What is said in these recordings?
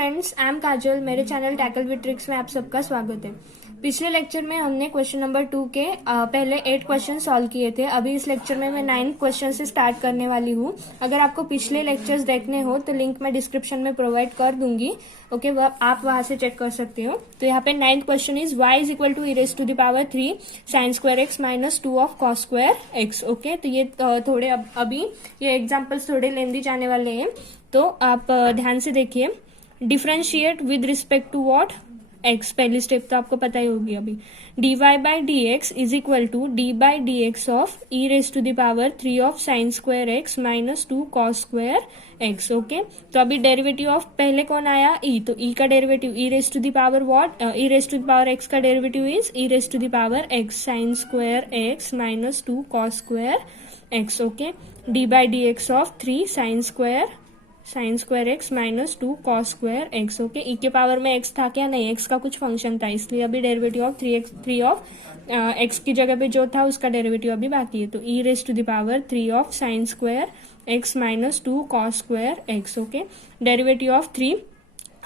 Friends, I am काजल। मेरे channel tackle with tricks में आप सबका स्वागत है। पिछले लेक्चर में हमने क्वेश्चन नंबर 2 के पहले 8 क्वेश्चन सॉल्व किए थे। अभी इस लेक्चर में मैं 9 क्वेश्चन से स्टार्ट करने वाली हूँ। अगर आपको पिछले लेक्चर्स देखने हो तो लिंक मैं डिस्क्रिप्शन में प्रोवाइड कर दूंगी। ओके, आप वहां से चेक कर सकते हो। तो यहाँ पे 9th question is y is equal to e to the power 3 sin square x minus 2 of cos square x। Okay, तो ये थोड़े अभी ये एग्जाम्पल्स थोड़े लेंदी जाने वाले हैं, तो आप ध्यान से देखिए। Differentiate with respect to what? x। पहली स्टेप तो आपको पता ही होगी अभी। dy by d x is equal to d by d x of e raise to the power 3 of sine square x minus 2 cos square x. Okay, तो अभी derivative of पहले कौन आया? e। तो e का derivative e raise to the power what? E raise to the power x का derivative is e raise to the power x sine square x minus 2 cos square x. Okay, d by d x of 3 sine square x minus 2 cos square x. Okay, e के power में x था क्या? नहीं, x का कुछ function था, इसलिए अभी डेरिवेटिव ऑफ 3 ऑफ एक्स की जगह पे जो था उसका डेरिवेटिव अभी बाकी है। तो e raise to the power 3 of sine square x minus 2 cos square x. Okay, derivative of 3,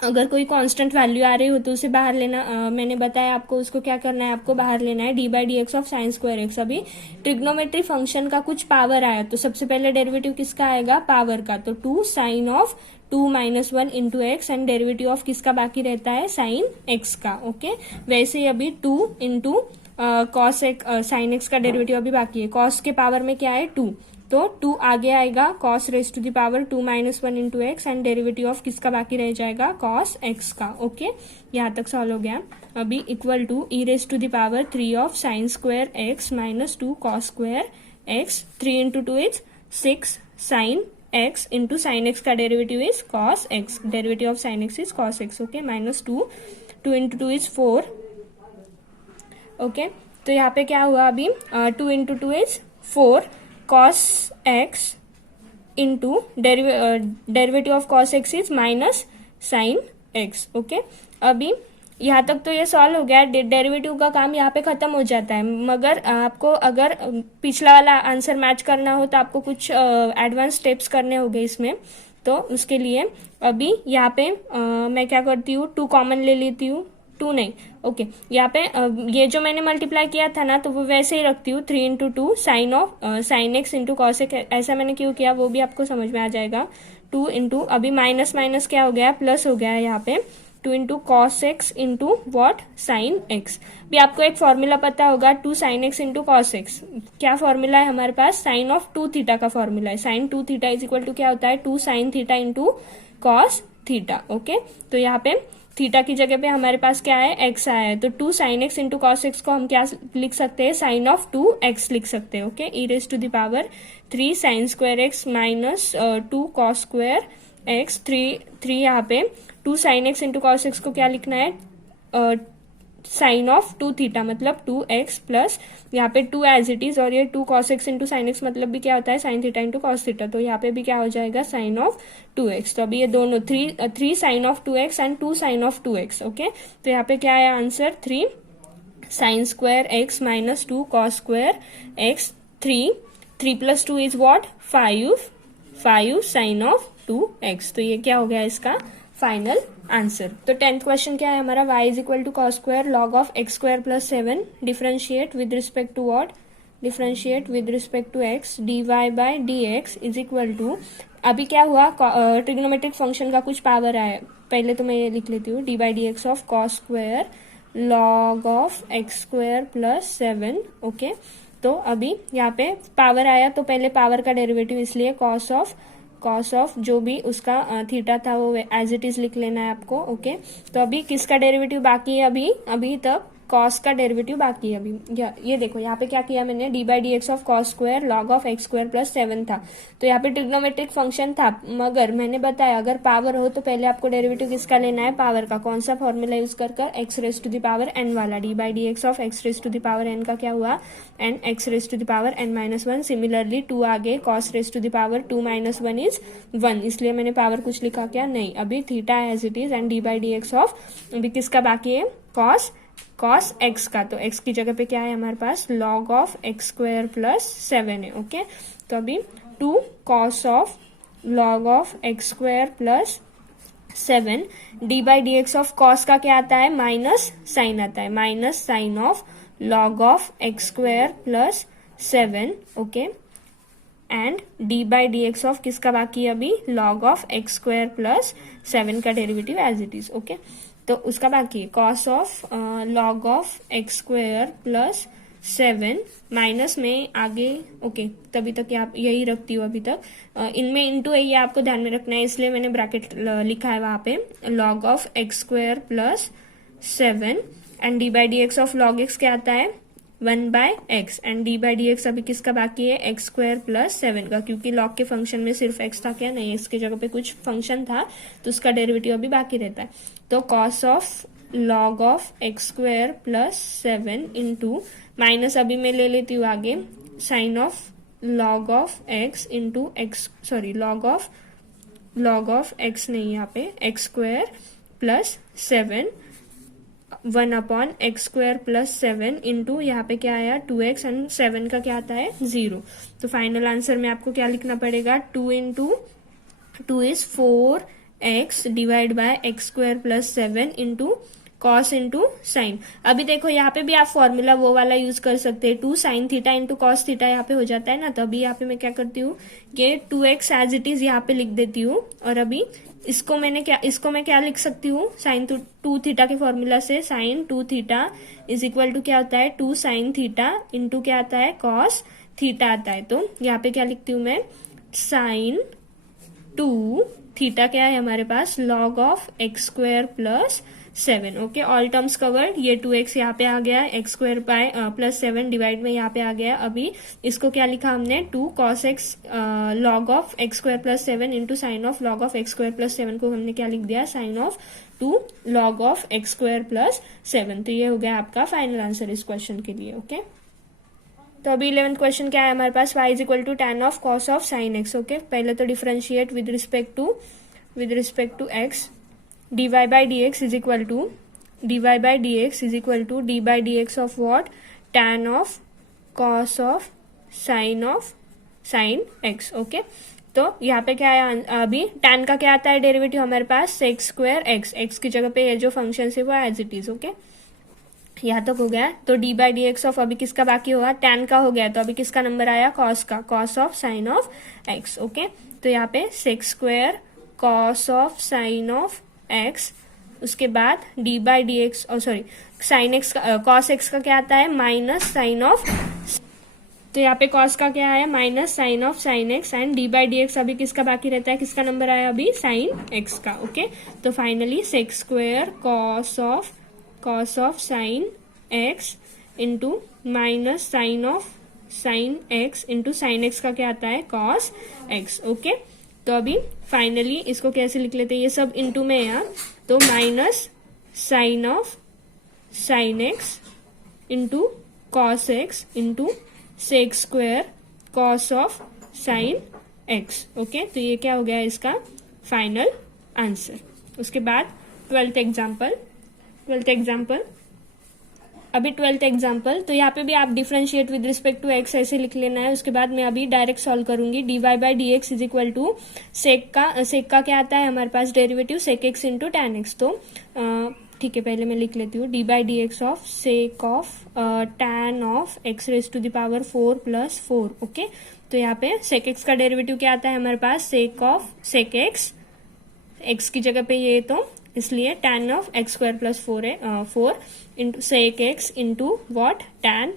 अगर कोई कांस्टेंट वैल्यू आ रही हो तो उसे बाहर लेना। मैंने बताया आपको उसको क्या करना है, आपको बाहर लेना है d by d x of sine square x. अभी ट्रिग्नोमेट्री फंक्शन का कुछ पावर आया तो सबसे पहले डेरिवेटिव किसका आएगा? पावर का। तो 2 sine of 2 minus 1 into x and derivative of किसका बाकी रहता है? साइन एक्स का। ओके, वैसे ही अभी 2 इंटू कॉस साइन एक्स का डेरिवेटिव अभी बाकी है। कॉस के पावर में क्या है? 2, तो 2 आगे आएगा cos raise to the power 2 minus 1 into x and derivative of किसका बाकी रह जाएगा? कॉस एक्स का। ओके, यहाँ तक सॉल्व हो गया। अभी equal to e raise to the power 3 of sine square x minus 2 cos square x. 3 into 2 is 6 sine x into sine x का derivative is cos x. Derivative of sine x is cos x. Okay, minus 2 into 2 is 4। Okay, तो यहाँ पे क्या हुआ? अभी 2 into 2 is 4 cos x into derivative of cos x is minus sine x। Okay, अभी यहाँ तक तो ये सॉल्व हो गया। डेरिवेटिव का काम यहाँ पे खत्म हो जाता है, मगर आपको अगर पिछला वाला आंसर मैच करना हो तो आपको कुछ एडवांस स्टेप्स करने होंगे इसमें। तो उसके लिए अभी यहाँ पे मैं क्या करती हूँ, 2 कॉमन ले लेती हूँ। 2 नहीं, ओके, यहाँ पे ये जो मैंने मल्टीप्लाई किया था ना, तो वो वैसे ही रखती हूँ। 3 into 2 sine x into cos x. ऐसा मैंने क्यों किया वो भी आपको समझ में आ जाएगा। 2 इंटू अभी माइनस माइनस क्या हो गया? प्लस हो गया है यहाँ पे। 2 into cos x into what? Sine x. भी आपको एक फॉर्मूला पता होगा, 2 sine x into cos x. क्या फॉर्मूला है हमारे पास? साइन ऑफ 2 थीटा का फॉर्मूला है। Sine 2 theta is equal to क्या होता है? 2 sine theta into cos theta. Okay, तो यहाँ पे थीटा की जगह पे हमारे पास क्या है? एक्स आया है, तो 2 sine x into cos x को हम क्या लिख सकते हैं? साइन ऑफ 2 एक्स लिख सकते हैं। Okay, e raise to the power 3 sine square x minus 2 cos square x. 3 यहाँ पे 2 sine x into cos x को क्या लिखना है? साइन ऑफ 2 थीटा मतलब 2x प्लस यहाँ पे 2 एज इट इज, और ये 2 cos x into sine x मतलब भी क्या होता है? Sine theta into cos theta. तो यहाँ पे भी क्या हो जाएगा? Sine of 2x। तो अभी ये दोनों 3 sine of 2x and 2 sine of 2x। Okay, तो यहाँ पे क्या है answer? 3 sine square x minus 2 cos square x. 3 plus 2 is what? 5 sine of 2x। तो ये क्या हो गया इसका फाइनल आंसर। तो 10th क्वेश्चन क्या है हमारा? y is equal to cos square log of x square plus 7 differentiate with respect to what? Differentiate with respect to x। dy by d x is equal to, अभी क्या हुआ? Trigonometric function का कुछ power आया। पहले तो मैं ये लिख लेती हूँ, d by d x of cos square log of x square plus 7। Okay, तो अभी यहाँ पे पावर आया तो पहले पावर का डेरिवेटिव, इसलिए कॉस ऑफ जो भी उसका थीटा था वो एज इट इज लिख लेना है आपको। ओके, तो अभी किसका डेरिवेटिव बाकी है? अभी तक कॉस का डेरिवेटिव बाकी है। अभी ये देखो यहाँ पे क्या किया मैंने? D by d x of cos square log of x square plus 7 था, तो यहाँ पे ट्रिग्नोमेट्रिक फंक्शन था, मगर मैंने बताया अगर पावर हो तो पहले आपको डेरिवेटिव किसका लेना है? पावर का। कौन सा फॉर्मूला यूज कर? X raise to the power n वाला। D by d x of x raise to the power n का क्या हुआ? N x raise to the power n minus 1। Similarly 2 आगे cos raise to the power 2 minus 1 is 1, इसलिए मैंने power कुछ लिखा क्या? नहीं। अभी theta as it is and d by d x of अभी किसका बाकी है? कॉस एक्स का। तो एक्स की जगह पे क्या है हमारे पास? Log of x square plus 7 है। ओके, तो अभी 2 cos of log of x square plus 7 d by d x of cos का क्या आता है, माइनस साइन आता है, minus sine of log of x square plus 7, okay, and d by d x of किसका बाकी है अभी, log of x square plus 7 का derivative as it is, okay. तो उसका बाकी है cos of log of x square plus 7 minus में आगे, ओके, तभी तक यही रखती हूँ अभी तक। इनमें इंटू है, ये आपको ध्यान में रखना है, इसलिए मैंने ब्रैकेट लिखा है वहां पे, log of x square plus 7 and d by d x of log x क्या आता है, 1 by x, and d by d x अभी किसका बाकी है, एक्स स्क्वायर प्लस 7 का, क्योंकि लॉग के फंक्शन में सिर्फ एक्स था क्या, नहीं, इसकी जगह पे कुछ फंक्शन था तो उसका डेरिवेटिव अभी बाकी रहता है। तो cos of log of x square plus 7 into minus अभी मैं ले लेती हूँ आगे, sine of log of x into x, sorry log of x नहीं, यहाँ पे x square plus 7 1 upon x square plus 7 into यहाँ पे क्या आया 2x एंड 7 का क्या आता है 0। तो फाइनल आंसर में आपको क्या लिखना पड़ेगा, 2 into 2 is 4x divide by x square plus 7 into cos into sine. अभी देखो यहाँ पे भी आप फॉर्मूला वो वाला यूज कर सकते हैं, 2 sine theta into cos theta यहाँ पे हो जाता है ना, तो अभी यहाँ पे मैं क्या करती हूँ, ये 2x एज इट इज यहाँ पे लिख देती हूँ, और अभी इसको मैं क्या लिख सकती हूँ, साइन 2 थीटा के फॉर्मूला से, sine 2 theta is equal to क्या होता है, 2 साइन थीटा इंटू क्या आता है, कॉस थीटा आता है। तो यहाँ पे क्या लिखती हूँ मैं, साइन 2 थीटा क्या है हमारे पास, log of x square plus 7, okay, all terms covered, ये 2x यहाँ पे आ गया, x square by plus 7 divide में यहाँ पे आ गया। अभी इसको क्या लिखा हमने, 2 cos x log of x square plus 7 into sine of log of x square plus 7 को हमने क्या लिख दिया, sine of 2 log of x square plus 7। तो ये हो गया आपका फाइनल आंसर इस क्वेश्चन के लिए, ओके। तो अभी 11th क्वेश्चन क्या है हमारे पास, y is equal to tan of cos of sine x, okay. पहले तो differentiate with respect to x, dy by dx is equal to dy by dx is equal to d by dx of what, tan of cos of sin x, okay. तो यहाँ पे क्या है, अभी tan का क्या आता है डेरिवेटिव हमारे पास, सेक स्क्वायर x की जगह पे ये जो फंक्शन है वो एज इट इज, ओके। यहाँ तक हो गया। तो d by d x of अभी किसका बाकी होगा, tan का हो गया, तो अभी किसका नंबर आया, cos का, cos of sine of x, okay. तो यहाँ पे sec square cos of sine of x, उसके बाद डी बाई डी एक्स, और सॉरी साइन एक्स का, कॉस एक्स का क्या आता है, माइनस साइन ऑफ, तो यहाँ पे कॉस का क्या है, minus sine of sine x, and d by d x अभी किसका बाकी रहता है, किसका नंबर आया अभी, साइन एक्स का, ओके। तो finally sec square cos of sine x into minus sine of sine x into sine x का क्या आता है, कॉस एक्स, ओके। तो अभी फाइनली इसको कैसे लिख लेते हैं, ये सब इंटू में है यहाँ, तो minus sine of sine x into cos x into sec square cos of sine x, okay. तो ये क्या हो गया इसका फाइनल आंसर। उसके बाद 12th एग्जाम्पल, अभी 12th एग्जाम्पल, तो यहाँ पे भी आप differentiate with respect to x ऐसे लिख लेना है। उसके बाद मैं अभी डायरेक्ट सॉल्व करूंगी, d y by d x is equal to sec का क्या आता है हमारे पास derivative, sec x into tan x. तो ठीक है, पहले मैं लिख लेती हूँ, d by d x of sec of tan of x raise to the power 4 plus 4, okay. तो यहाँ पे सेक एक्स का डेरिवेटिव क्या आता है हमारे पास, सेक ऑफ सेक एक्स की जगह पे ये, तो इसलिए tan of x square plus 4 है, 4 into sec x into what, tan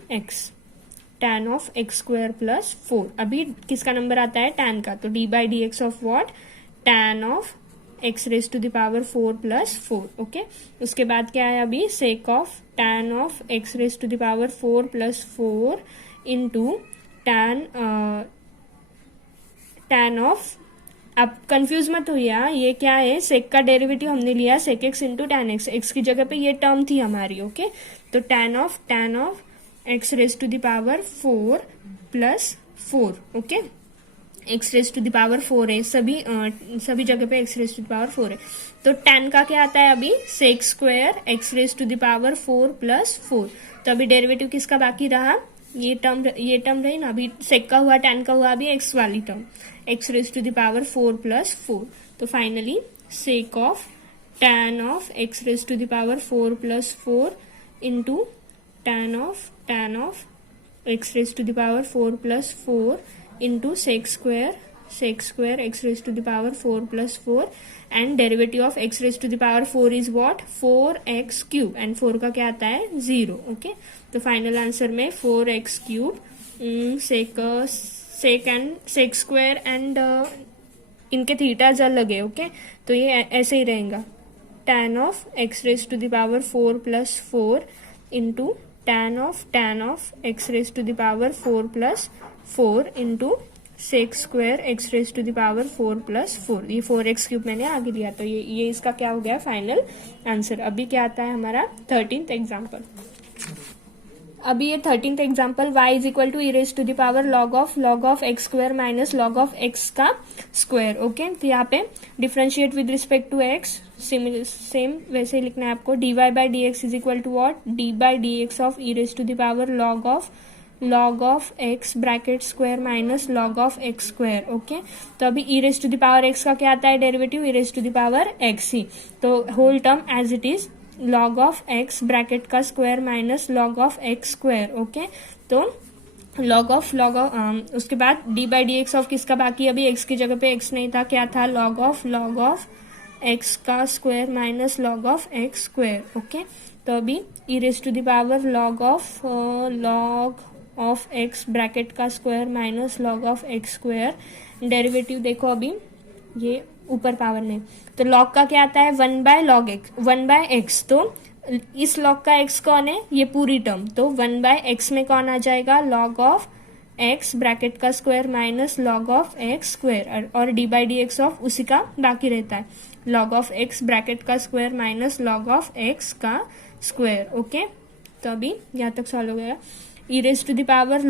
of x square plus 4। अभी किसका नंबर आता है, tan का, तो d by d x of what, tan of x raise to the power 4 plus 4, okay. उसके बाद क्या है अभी, sec of tan of x raise to the power 4 plus 4 into tan of, आप कंफ्यूज मत होइए, ये क्या है, सेक का डेरिवेटिव हमने लिया sec x into tan x, x की जगह पे ये टर्म थी हमारी, ओके। तो tan of x raise to the power 4 plus 4, okay. X raise to the power 4 है, सभी जगह पे x raise to the power 4 है। तो tan का क्या आता है अभी, sec square x raise to the power 4 plus 4। तो अभी डेरिवेटिव किसका बाकी रहा, ये टर्म रही ना, अभी सेक का हुआ, tan का हुआ, अभी एक्स वाली term, x raise to the power 4 plus 4। तो finally sec of tan of x raised to the power 4 plus 4 into tan of x raised to the power 4 plus 4 into sec square x raised to the power 4 plus 4 and derivative of x raised to the power 4 is what 4x cube and 4 का क्या आता है 0. Okay तो final answer में 4x cube sec square and इनके thetas अलग है. Okay तो ये ऐसे ही रहेगा tan of x raised to the power 4 plus 4 into tan of x raised to the power 4 plus 4 into sec square x raised to the power 4 plus 4. ये 4x cube मैंने आगे लिया तो ये इसका क्या हो गया फाइनल आंसर. अभी क्या आता है हमारा 13th एग्जाम्पल. अभी ये 13th example y is equal to e raise to the power log of x square minus log of x का स्क्वायर. ओके तो यहाँ पे differentiate with respect to x same वैसे ही लिखना है आपको. dy by d x is equal to what d by d x of e raise to the power log of x bracket square minus log of x square. Okay तो अभी e raise to the power x का क्या आता है derivative e raise to the power x ही. तो whole term as it is log of x bracket का square minus log of x square. Okay तो log ऑफ उसके बाद d by d x of किसका बाकी अभी x की जगह पे x नहीं था क्या था log ऑफ x का square minus log of x square. Okay तो अभी e raise to the power log of x bracket का square minus log of x square. Derivative देखो अभी ये ऊपर पावर में तो log का क्या आता है 1 बाय एक्स. तो इस log का x कौन है ये पूरी टर्म तो 1 बाय एक्स में कौन आ जाएगा log ऑफ x ब्रैकेट का square minus log of x square और d by d x of उसी का बाकी रहता है log ऑफ x ब्रैकेट का square minus log of x का स्क्वायर. ओके तो अभी यहाँ तक सॉल्व हो गया. E raise to the power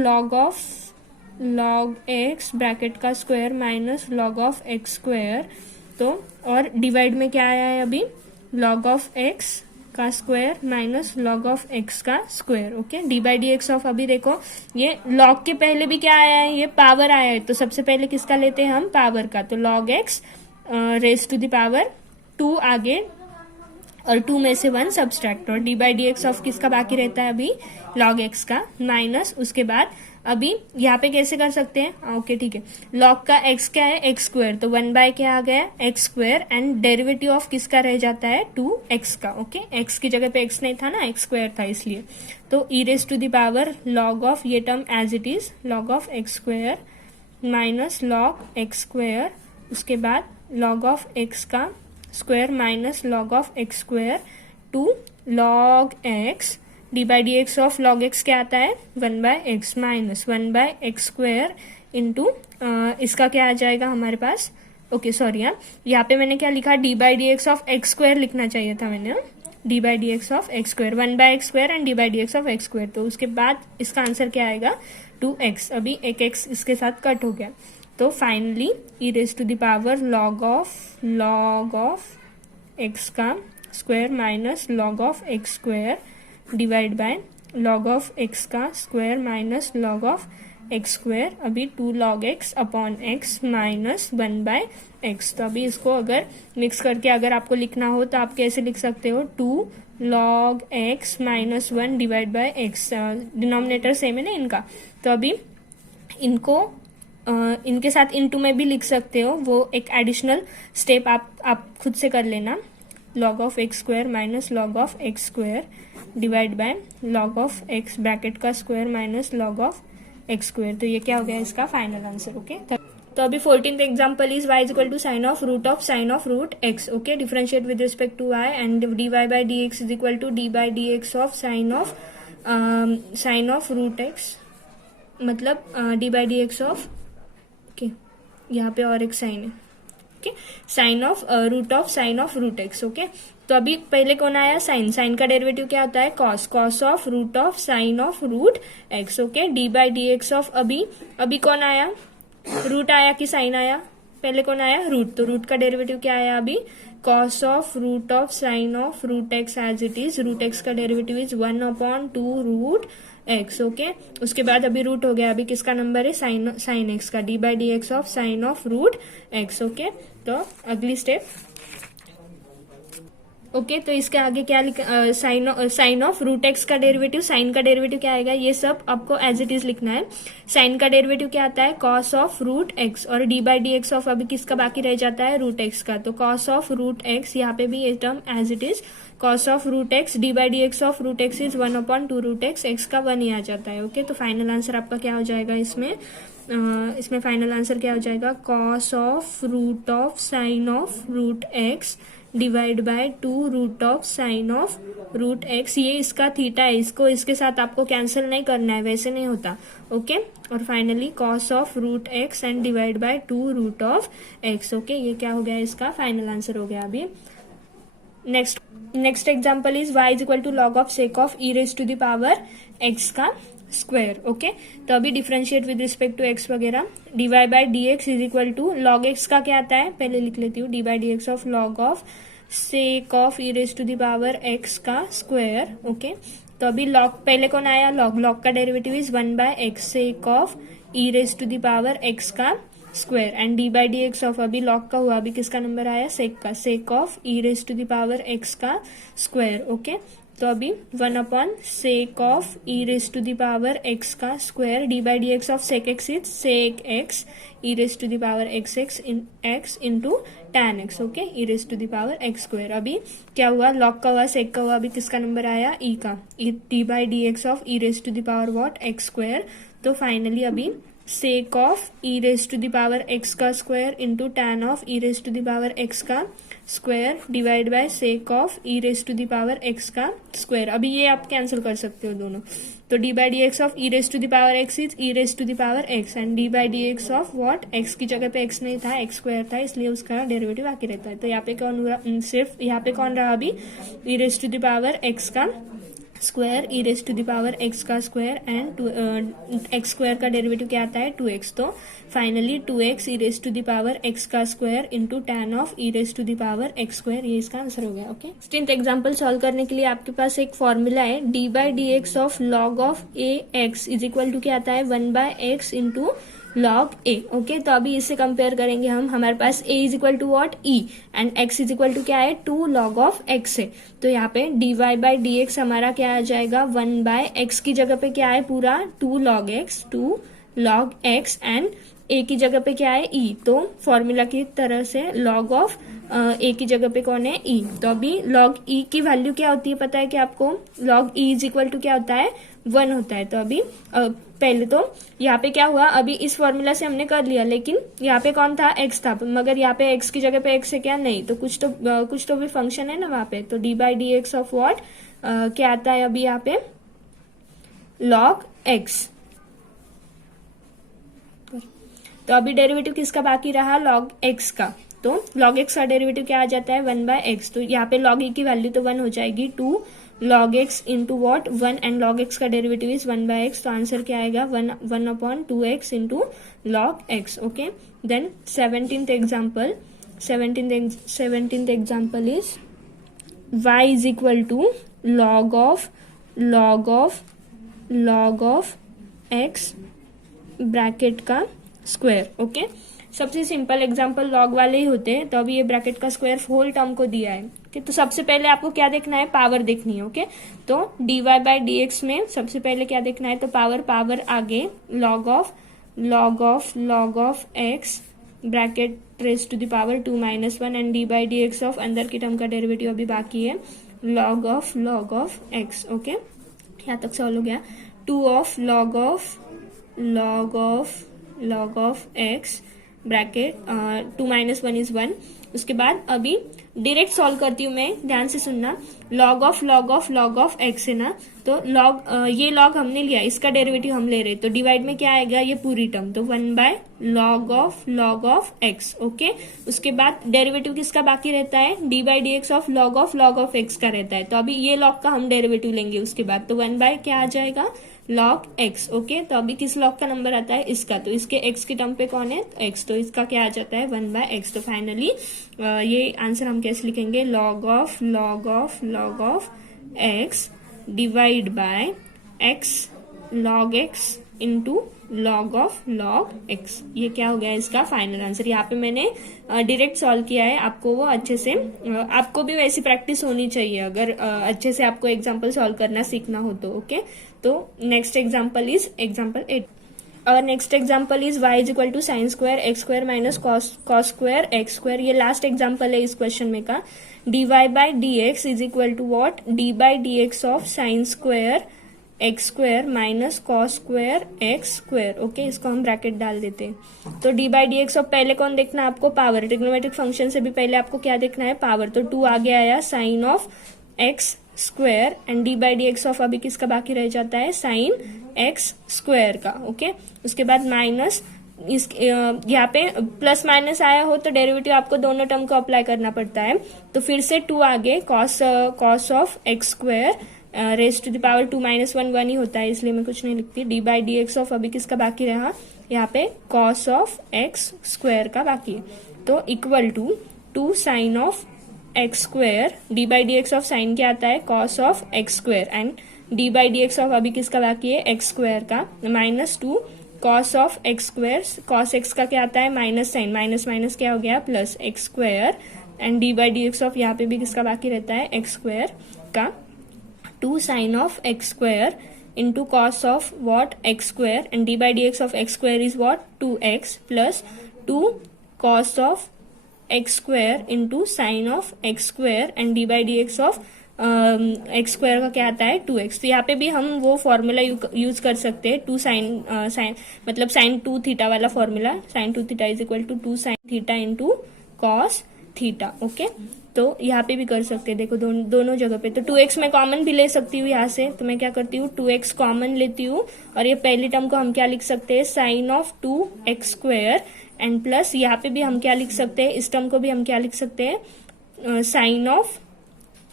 log x bracket का square minus log of x square. तो और डिवाइड में क्या आया है अभी log ऑफ x का square minus log of x का square. Okay d by d x of अभी देखो ये log के पहले भी क्या आया है ये पावर आया है तो सबसे पहले किसका लेते हैं हम पावर का. तो log x raise to the power 2 आगे और 2 में से 1 सब्सट्रैक्ट और d by d x of किसका बाकी रहता है अभी log x का माइनस उसके बाद अभी यहाँ पे कैसे कर सकते हैं. ओके ठीक है log का x क्या है x स्क्वायर तो 1 बाय क्या आ गया x square and derivative of किसका रह जाता है 2x का. ओके x की जगह पे x नहीं था ना x स्क्वायर था इसलिए. तो e raise to the power log of ये term as it is log of x square minus log x square उसके बाद log ऑफ x का square minus log of x square two log x d by d x of log x क्या आता है 1 by x minus 1 by x square into इसका क्या आ जाएगा हमारे पास. ओके सॉरी यहाँ पे मैंने क्या लिखा d by d x of x square लिखना चाहिए था मैंने d by d x of x square 1 by x square and d by d x of x square. तो उसके बाद इसका आंसर क्या आएगा 2x. अभी एक x इसके साथ कट हो गया तो finally e raise to the power log of x का square minus log of x square divide by log of x का square minus log of x square. अभी 2 log x upon x minus 1 by x. तो अभी इसको अगर mix करके अगर आपको लिखना हो तो आप कैसे लिख सकते हो 2 log x minus 1 divide by x. Denominator same है ना इनका तो अभी इनको इनके साथ इनटू में भी लिख सकते हो वो एक एडिशनल स्टेप आप खुद से कर लेना. log of x square minus log of x square divide by log of x bracket का square minus log of x square. तो ये क्या हो गया इसका फाइनल आंसर. ओके तो अभी 14th example is y is equal to sine of root x. Okay differentiate with respect to y and dy by dx is equal to d by dx of sine of root x मतलब d by dx of okay यहाँ पे और एक sine है. Okay sine of root x. Okay तो अभी पहले कौन आया साइन का डेरिवेटिव क्या होता है cos of sine of root x. Okay d by d x of अभी कौन आया रूट आया कि साइन आया पहले कौन आया रूट. तो रूट का डेरिवेटिव क्या आया अभी cos of sine of root x as it is. Root x का derivative is 1/2 root x. Okay, उसके बाद अभी रूट हो गया, अभी किसका नंबर है, साइन एक्स का, d by d x of sine of root x. Okay, तो अगली स्टेप। ओके, तो इसके आगे क्या साइन ऑफ रूट एक्स का डेरिवेटिव, साइन का डेरिवेटिव क्या आएगा, ये सब आपको एज इट इज लिखना है। साइन का डेरिवेटिव क्या आता है, कॉस ऑफ रूट एक्स, और d by d x of अभी किसका बाकी रह जाता है, रूट एक्स का, तो कॉस ऑफ रूट एक्स, यहाँ पे भी ये term as it is cos of root x, d by d x of root x is 1/2 root x, x का 1 ही आ जाता है। ओके, तो फाइनल आंसर आपका क्या हो जाएगा इसमें फाइनल आंसर क्या हो जाएगा, cos of root of sine of root x divide by 2 root of sine of root x. ये इसका थीटा है, इसको इसके साथ आपको कैंसिल नहीं करना है, वैसे नहीं होता। ओके, और finally cos of root x and divide by 2 root of x. Okay, ये क्या हो गया, इसका फाइनल आंसर हो गया। अभी next example is y is equal to log of sec of e raise to the power x का square. Okay, तो अभी differentiate with respect to x वगैरह, d y by d x is equal to log x का क्या आता है, पहले लिख लेती हूँ, d by d x of log of sec of e raise to the power x का स्क्वायर। ओके, तो अभी लॉग पहले कौन आया, लॉग का derivative is 1/x sec of e raise to the power x का square, and d by d x of अभी log का हुआ, अभी किसका नंबर आया, सेक का, sec of e raise to the power x का स्क्वायर। ओके, तो अभी 1/सेक of e raise to the power x का square, d by d x of sec x is sec x e raise to the power x into tan x. Okay, e raise to the power x square. अभी क्या हुआ, log का हुआ, सेक का हुआ, अभी किसका नंबर आया, ई का, d by d x of e raise to the power what, x square. तो फाइनली अभी sec of e raise to the power x का square into tan of e raise to the power x का square divide by sec of e raise to the power x का square. अभी ये आप cancel कर सकते हो दोनों, तो d by d x of e raise to the power x is e raise to the power x, and d by d x of what, x की जगह पे एक्स नहीं था, एक्स स्क्वायर था, इसलिए उसका डेरिवेटिव बाकी रहता है। तो यहाँ पे कौन हुआ, सिर्फ यहाँ पे कौन रहा अभी, e raise to the power x का square, e raise to the power x का स्क्वायर, एंड एक्स स्क्वायर का डेरिवेटिव क्या आता है, 2x। तो finally 2x e raise to the power x का square into tan of e raise to the power x square, ये इसका answer हो गया। ओके, 16th एग्जाम्पल सॉल्व करने के लिए आपके पास एक फॉर्मूला है, d by d x of log of a x is equal to क्या आता है, 1/x इंटू लॉग ए। ओके, तो अभी इससे कंपेयर करेंगे हम, हमारे पास a is equal to what, e, and x is equal to क्या है, 2 लॉग ऑफ x है। तो यहाँ पे d y by d x हमारा क्या आ जाएगा, 1/x की जगह पे क्या है पूरा 2 लॉग x, एंड a की जगह पे क्या है, e। तो फॉर्मूला की तरह से लॉग ऑफ a की जगह पे कौन है, e। तो अभी लॉग e की वैल्यू क्या होती है पता है कि आपको, log e is equal to क्या होता है, 1 होता है। तो अभी पहले तो यहाँ पे क्या हुआ, अभी इस फॉर्मूला से हमने कर लिया, लेकिन यहाँ पे कौन था, x था, मगर यहाँ पे x की जगह पे x है क्या, नहीं, तो कुछ तो भी फंक्शन है ना वहां पे। तो d by d x of what क्या आता है अभी यहाँ पे, लॉग x। तो अभी डेरिवेटिव किसका बाकी रहा, लॉग x का। तो लॉग x का डेरिवेटिव क्या आ जाता है, 1/x। तो यहाँ पे लॉग e की वैल्यू तो 1 हो जाएगी, 2 log x into what 1, and log x का डेरिवेटिव इज 1/x। तो आंसर क्या आएगा, 1/2x into log x। Okay, then 17th example is y is equal to log of x bracket का square. Okay, सबसे simple example log वाले ही होते हैं। तो अभी ये ब्रैकेट का स्क्वायर होल टर्म को दिया है। ओके, तो सबसे पहले आपको क्या देखना है, पावर देखनी है। ओके, तो d y by d x में सबसे पहले क्या देखना है, तो पावर आगे log of x bracket raise to the power 2 - 1, and d by d x of अंदर की टर्म का डेरिवेटिव अभी बाकी है, लॉग ऑफ एक्स। ओके, यहाँ तक सॉल्व हो गया। 2 of log of x bracket 2 - 1 is 1। उसके बाद अभी डायरेक्ट सॉल्व करती हूँ मैं, ध्यान से सुनना। लॉग ऑफ एक्स है ना, तो ये लॉग हमने लिया, इसका डेरिवेटिव हम ले रहे, तो डिवाइड में क्या आएगा, ये पूरी टर्म, तो 1/log ऑफ एक्स। ओके, उसके बाद डेरिवेटिव किसका बाकी रहता है, d by d x of log of x का रहता है। तो अभी ये लॉग का हम डेरिवेटिव लेंगे उसके बाद, तो 1/ क्या आ जाएगा, log x। ओके, तो अभी किस लॉग का नंबर आता है, इसका, तो इसके x की टर्म पे कौन है, x, तो इसका क्या आ जाता है, 1/x। तो फाइनली ये आंसर हम कैसे लिखेंगे, log of x divide by x log x into log of log x। ये क्या हो गया इसका फाइनल आंसर। यहाँ पे मैंने डायरेक्ट सॉल्व किया है, आपको वो अच्छे से आपको भी वैसी प्रैक्टिस होनी चाहिए अगर अच्छे से आपको एग्जाम्पल सॉल्व करना सीखना हो तो। ओके, तो नेक्स्ट एग्जाम्पल इज एग्जाम्पल 8। और next example is y is equal to sine square x square minus cos square x square. ये लास्ट एग्जाम्पल है इस क्वेश्चन में का। dy by d x is equal to what, d by d x of sine square x square minus cos square x square. Okay, इसको हम bracket डाल देते हैं। तो d by d x of पहले कौन देखना है आपको, पावर। ट्रिग्नोमेट्रिक फंक्शन से भी पहले आपको क्या देखना है, पावर। तो 2 आगे आया sine of x square and d by d x of अभी किसका बाकी रह जाता है, साइन एक्स स्क्वायर का। ओके, उसके बाद माइनस इस यहाँ पे प्लस माइनस आया हो तो डेरिवेटिव आपको दोनों टर्म को अप्लाई करना पड़ता है। तो फिर से 2 आगे cos of x square raise to the power 2 minus 1 1 ही होता है, इसलिए मैं कुछ नहीं लिखती। D by d x of अभी किसका बाकी रहा, यहाँ पे कॉस ऑफ एक्स स्क्वायर का बाकी है। तो equal to 2 sine of x square, d by d x of sine क्या आता है, cos of x square and d by d x of अभी किसका बाकी है, एक्स स्क्वायर का, minus 2 cos of x square, cos x का क्या आता है माइनस साइन, माइनस माइनस क्या हो गया plus x square and d by d x of यहाँ पे भी किसका बाकी रहता है, एक्स स्क्वायर का। 2 sine of x square into cos of what x square and d by dx of x square is what 2x plus 2 cos of x square into sin of x square and d by dx of x square का क्या आता है 2x। तो यहाँ पे भी हम वो फॉर्मूला यूज कर सकते हैं, 2 साइन मतलब साइन 2 थीटा वाला formula, sine 2 theta is equal to 2 sine theta into cos theta. Okay, तो यहाँ पे भी कर सकते हैं, देखो दोनों जगह पे। तो 2x मैं कॉमन भी ले सकती हूँ यहाँ से, तो मैं क्या करती हूँ 2x कॉमन लेती हूँ और ये पहली टर्म को हम क्या लिख सकते हैं, sine of 2x square and plus यहाँ पे भी हम क्या लिख सकते हैं, इस टर्म को भी हम क्या लिख सकते हैं, साइन ऑफ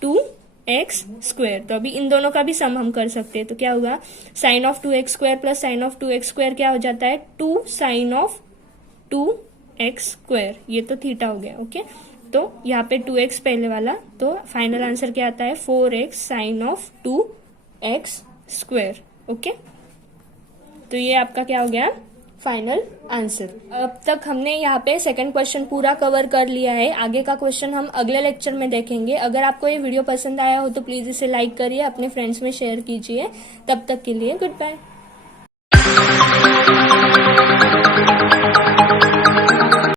2x स्क्वायर। तो अभी इन दोनों का भी सम हम कर सकते हैं। तो क्या होगा, sine of 2x square plus sine of 2x square क्या हो जाता है, 2 साइन ऑफ 2x स्क्वायर, ये तो थीटा हो गया। ओके, तो यहाँ पे 2x पहले वाला, तो फाइनल आंसर क्या आता है 4x sign of 2x square. Okay, तो ये आपका क्या हो गया फाइनल आंसर। अब तक हमने यहाँ पे सेकंड क्वेश्चन पूरा कवर कर लिया है, आगे का क्वेश्चन हम अगले लेक्चर में देखेंगे। अगर आपको ये वीडियो पसंद आया हो तो प्लीज इसे लाइक करिए, अपने फ्रेंड्स में शेयर कीजिए। तब तक के लिए गुड बाय।